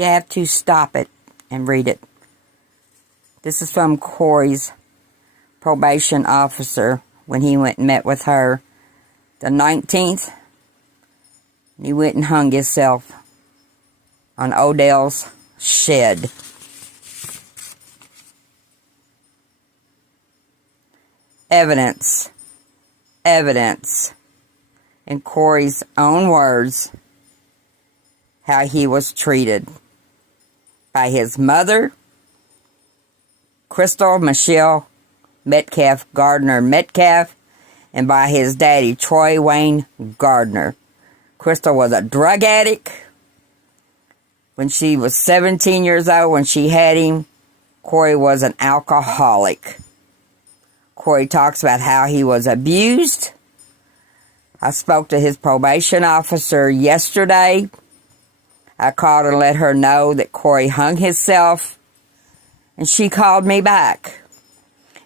You have to stop it and read it. This is from Corey's probation officer when he went and met with her the 19th. And he went and hung himself on Odell's shed. Evidence. Evidence. In Corey's own words, how he was treated by his mother, Crystal Michelle Metcalfe-Gardner Metcalfe, and by his daddy, Troy Wayne Gardner. Crystal was a drug addict. When she was 17 years old, when she had him, Corey was an alcoholic. Corey talks about how he was abused. I spoke to his probation officer yesterday. I called her and let her know that Corey hung himself. And she called me back.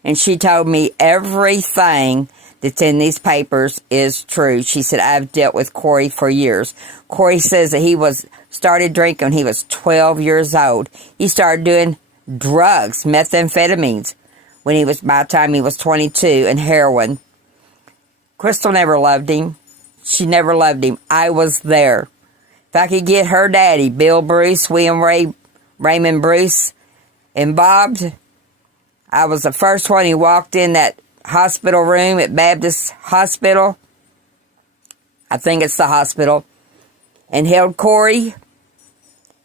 And she told me everything that's in these papers is true. She said, I've dealt with Corey for years. Corey says that he started drinking when he was 12 years old. He started doing drugs, methamphetamines, by the time he was 22, and heroin. Crystal never loved him. She never loved him. I was there. If I could get her daddy, Bill Bruce, Raymond Bruce, involved, I was the first one who walked in that hospital room at Baptist Hospital. I think it's the hospital. And held Corey.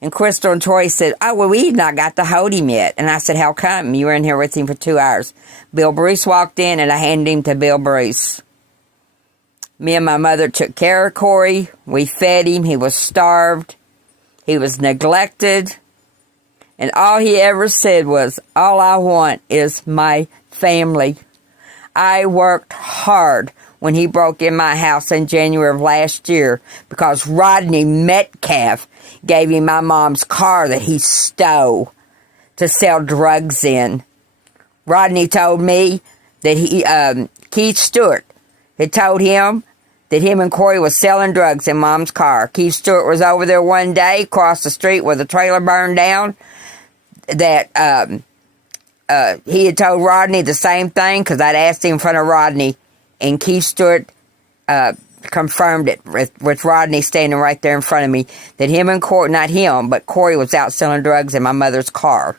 And Crystal and Troy said, oh, well, we've not got to hold him yet. And I said, how come? You were in here with him for 2 hours. Bill Bruce walked in and I handed him to Bill Bruce. Me and my mother took care of Corey. We fed him. He was starved. He was neglected. And all he ever said was, all I want is my family. I worked hard when he broke in my house in January of last year because Rodney Metcalfe gave him my mom's car that he stole to sell drugs in. Rodney told me that Keith Stewart had told him that him and Corey was selling drugs in Mom's car. Keith Stewart was over there one day, across the street where the trailer burned down, that he had told Rodney the same thing, because I'd asked him in front of Rodney, and Keith Stewart confirmed it with Rodney standing right there in front of me, that him and Corey, not him, but Corey was out selling drugs in my mother's car.